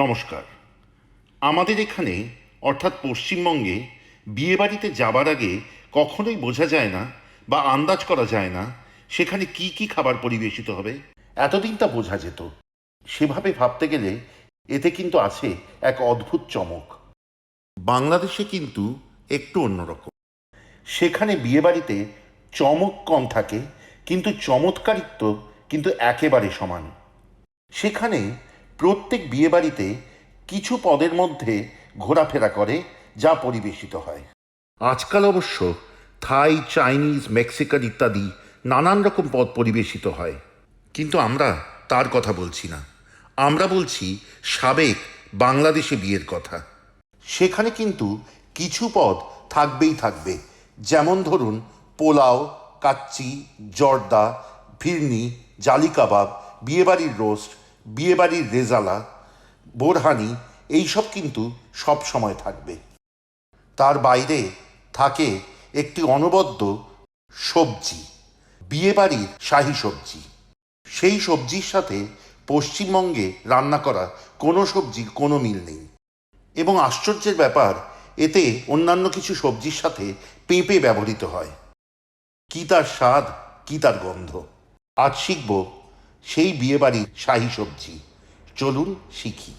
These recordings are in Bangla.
নমস্কার। আমাদের এখানে অর্থাৎ পশ্চিমবঙ্গে বিয়েবাড়িতে যাবার আগে কখনোই বোঝা যায় না বা আন্দাজ করা যায় না সেখানে কি কি খাবার পরিবেশিত হবে। এতদিন তা বোঝা যেত। সেভাবে ভাবতে গেলে এতে কিন্তু আছে এক অদ্ভুত চমক। বাংলাদেশে কিন্তু একটু অন্যরকম। সেখানে বিয়েবাড়িতে চমক কম থাকে, কিন্তু চমৎকারিত্ব কিন্তু একেবারে সমান। সেখানে প্রত্যেক বিয়েবাড়িতে কিছু পদের মধ্যে ঘোরাফেরা করে যা পরিবেশিত হয়। আজকাল অবশ্য থাই, চাইনিজ, মেক্সিকান ইত্যাদি নানান রকম পদ পরিবেশিত হয়, কিন্তু আমরা তার কথা বলছি না। আমরা বলছি সাবেক বাংলাদেশে বিয়ের কথা। সেখানে কিন্তু কিছু পদ থাকবেই থাকবে, যেমন ধরুন পোলাও, কাচ্চি, জর্দা, ফিরনি, জালি কাবাব, বিয়েবাড়ির রোস্ট, বিয়েবাড়ির রেজালা, বোরহানি, এইসব কিন্তু সব সময় থাকবে। তার বাইরে থাকে একটি অনবদ্য সবজি, বিয়েবাড়ির শাহি সবজি। সেই সবজির সাথে পশ্চিমবঙ্গে রান্না করা কোনো সবজির কোনো মিল নেই। এবং আশ্চর্যের ব্যাপার, এতে অন্যান্য কিছু সবজির সাথে পেঁপে ব্যবহৃত হয়। কি তার স্বাদ, কি তার গন্ধ! আজ শিখব সেই বিয়েবাড়ির শাহি সবজি। চলুন শিখি।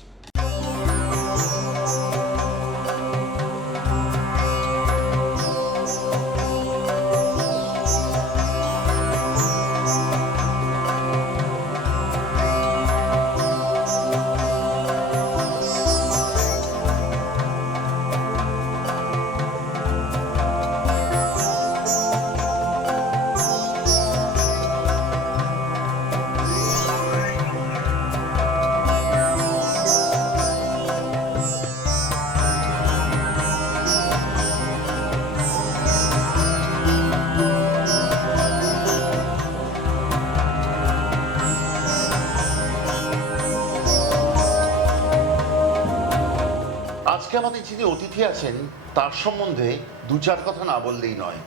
আজকে আমাদের যিনি অতিথি আছেন তার সম্বন্ধে দু চার কথা না বললেই নয়।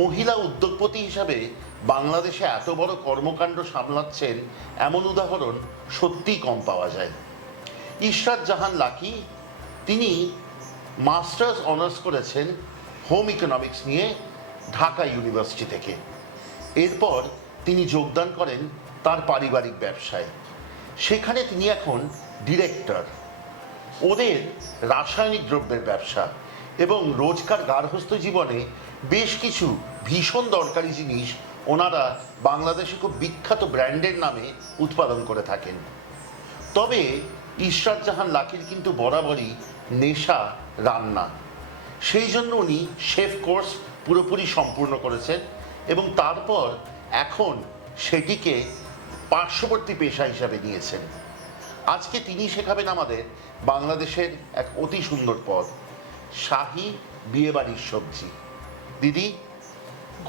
মহিলা উদ্যোগপতি হিসাবে বাংলাদেশে এত বড় কর্মকাণ্ড সামলাচ্ছেন এমন উদাহরণ সত্যিই কম পাওয়া যায়। ইশরাত জাহান লাকি, তিনি মাস্টার্স অনার্স করেছেন হোম ইকোনমিক্স নিয়ে ঢাকা ইউনিভার্সিটি থেকে। এরপর তিনি যোগদান করেন তার পারিবারিক ব্যবসায়। সেখানে তিনি এখন ডিরেক্টর। ওদের রাসায়নিক দ্রব্যের ব্যবসা এবং রোজকার গার্হস্থ্য জীবনে বেশ কিছু ভীষণ দরকারি জিনিস ওনারা বাংলাদেশে খুব বিখ্যাত ব্র্যান্ডের নামে উৎপাদন করে থাকেন। তবে ইশরাত জাহান লাকির কিন্তু বরাবরই নেশা রান্না। সেই জন্য উনি শেফ কোর্স পুরোপুরি সম্পূর্ণ করেছেন এবং তারপর এখন সেটিকে পার্শ্ববর্তী পেশা হিসাবে নিয়েছেন। আজকে তিনি শেখাবেন আমাদের বাংলাদেশের এক অতি সুন্দর পদ, শাহি বিয়েবাড়ির সবজি। দিদি,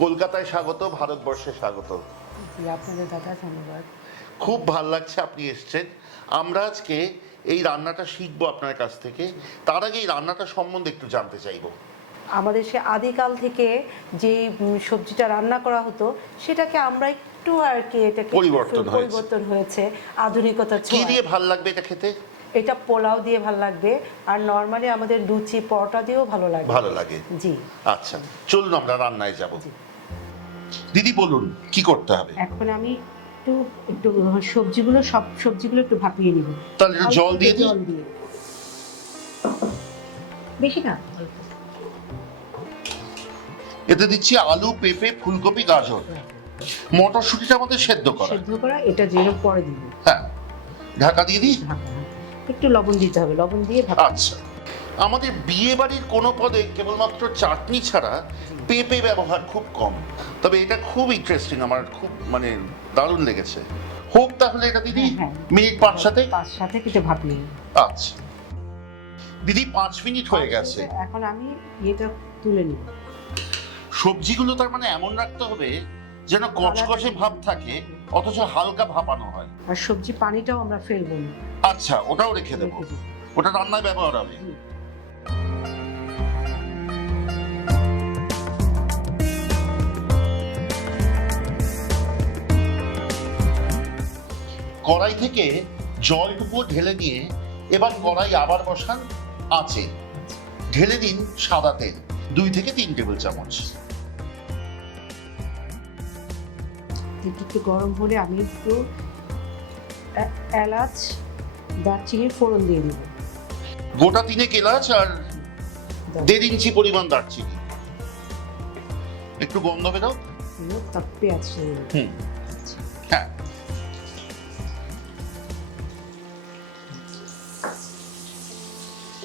কলকাতায় স্বাগত, ভারতবর্ষে স্বাগত। আপনাদের দাদা, ধন্যবাদ। খুব ভাল লাগছে আপনি এসছেন। আমরা আজকে এই রান্নাটা শিখবো আপনার কাছ থেকে। তার আগে এই রান্নাটা সম্বন্ধে একটু জানতে চাইবো। আমাদের সে আদিকাল থেকে যে সবজিটা রান্না করা হতো সেটাকে আমরা একটু আর কি এটাকে পরিবর্তন হয়েছে আধুনিকতার ছোঁয়ায়। কি দিয়ে ভাল লাগবে এটা খেতে? এটা পোলাও দিয়ে ভালো লাগবে, আর নরমালি আমাদের লুচি, পরোটা দিয়েও ভালো লাগে। জি, আচ্ছা, চলুন আমরা রান্নায় যাব। দিদি বলুন কি করতে হবে? এখন আমি একটু একটু সব সবজিগুলো একটু ভাপিয়ে নিব। তাহলে জল দিয়ে দিই? বেশি না। এতে দিচ্ছি আলু, পেঁপে, ফুলকপি, গাজর, মটরশুঁটিটা আমাদের সেদ্ধ করা। এটা যেরকম পরে দিব। হ্যাঁ, ঢাকা দিয়ে দিই। একটু লবণ দিতে হবে, লবণ দিয়ে আচ্ছা, আমাদের বিয়ে বাড়ির কোনো পদে কেবলমাত্র চাটনি ছাড়া পেঁপে ব্যবহার খুব কম। তবে এটা খুব ইন্টারেস্টিং, আমার খুব দারুণ লেগেছে। হোক তাহলে এটা দিদি। মিনিট 5 কিছু ভাপিয়ে। আচ্ছা দিদি, 5 মিনিট হয়ে গেছে। এখন আমি এটা তুলে নিব। সবজিগুলো তার এমন রাখতে হবে যেন কচকচে ভাব থাকে অথচ হালকা ভাপানো হয়। আর সবজি পানিটাও আমরা ফেলবো না। আচ্ছা, ওটাও রেখে দেবো, ওটা রান্নায় ব্যবহার হবে। কড়াই থেকে জলটুকু ঢেলে নিয়ে এবার কড়াই আবার বসান আঁচে, ঢেলে দিন সাদা তেল 2 থেকে 3 টেবিল চামচ। একটু গরম হলে আমি একটু এলাচ দারচিনির ফোড়ন দিয়ে দিব। গোটা 3 এলাচ আর 1.5 ইঞ্চি পরিমাণ দারচিনি। একটু গন্ধ বেরো, তার পেঁয়াজ হ্যাঁ।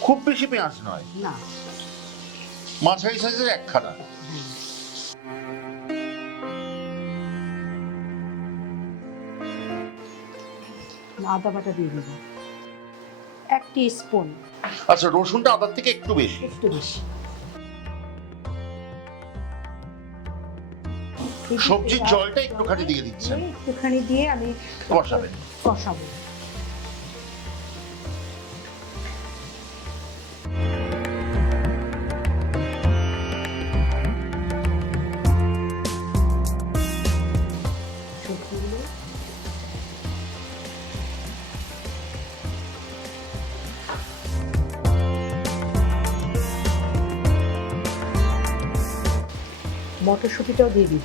খুব বেশি পেঁয়াজ নয়, না, মাঝারি সাইজের একখানা। আদা বাটা দিয়ে দিব 1 টিস্পুন। আচ্ছা, রসুনটা আদার থেকে একটু বেশি। সবজির জলটা একটুখানি দিয়ে দিচ্ছেন, একটুখানি দিয়ে আমি কষাবো। মটরশুঁটিটাও দিয়ে দিব।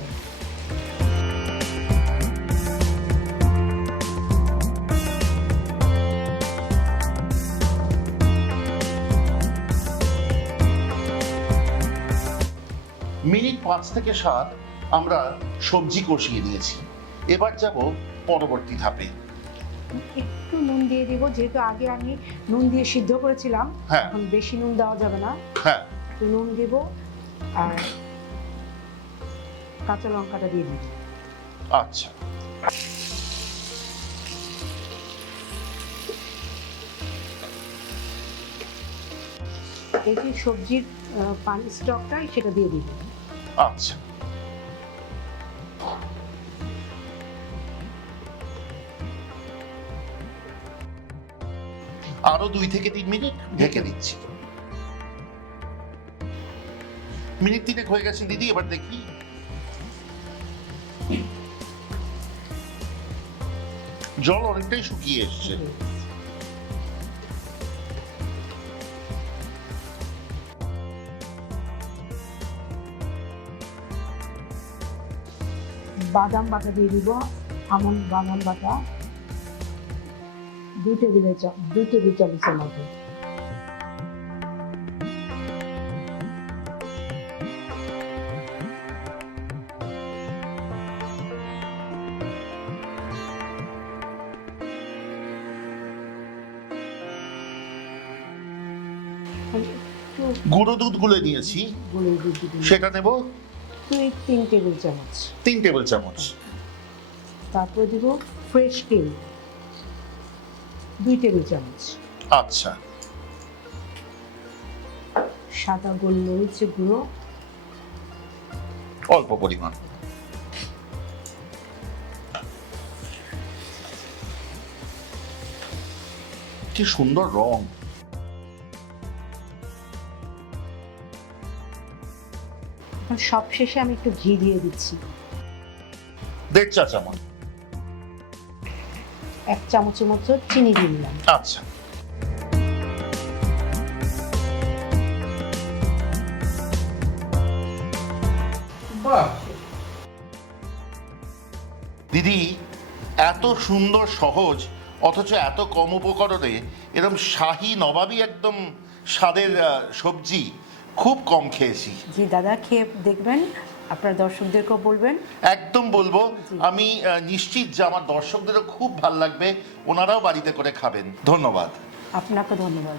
মিনিট 5 থেকে 7 আমরা সবজি কষিয়ে নিয়েছি। এবার যাব পরবর্তী ধাপে। একটু নুন দিয়ে দিব, যেহেতু আগে আমি নুন দিয়ে সিদ্ধ করেছিলাম, এখন বেশি নুন দেওয়া যাবে না। হ্যাঁ, একটু নুন দিব আর কাঁচা লঙ্কাটা দিয়ে দিব। আচ্ছা, এই যে সবজির পানি স্টকটা সেটা দিয়ে দিব। আচ্ছা, আরো 2 থেকে 3 মিনিট ঢেকে দিচ্ছি। মিনিট 3 হয়ে গেছে দিদি, এবার দেখি। জল অনেকটাই শুকিয়ে এসছে। বাদাম বাটা দিয়ে দিব, আমন্ড বাদাম বাটা 2 টেবিল চামচের মতো। গুঁড়ো দুধ গুলে নিয়েছি, সেটা নেব 3 টেবিল চামচ। 3 টেবিল চামচ। তারপর দিব ফ্রেশ ক্রিম 2 টেবিল চামচ। আচ্ছা, সাদা গোলমরিচের গুঁড়ো অল্প পরিমাণ। কি সুন্দর রং। সব শেষে আমি একটু ঘি দিয়ে দিচ্ছি, 1.5 চা চামচ। 1 চামচের মতো চিনি দিয়ে দিলাম। আচ্ছা, দিদি, এত সুন্দর সহজ অথচ এত কম উপকরণে এরকম শাহি নবাবী একদম স্বাদের সবজি খুব কম খেয়েছি। জি দাদা, খেয়ে দেখবেন, আপনার দর্শকদেরকেও বলবেন। একদম বলবো, আমি নিশ্চিত যে আমার দর্শকদেরও খুব ভালো লাগবে, ওনারাও বাড়িতে করে খাবেন। ধন্যবাদ। আপনাকে ধন্যবাদ।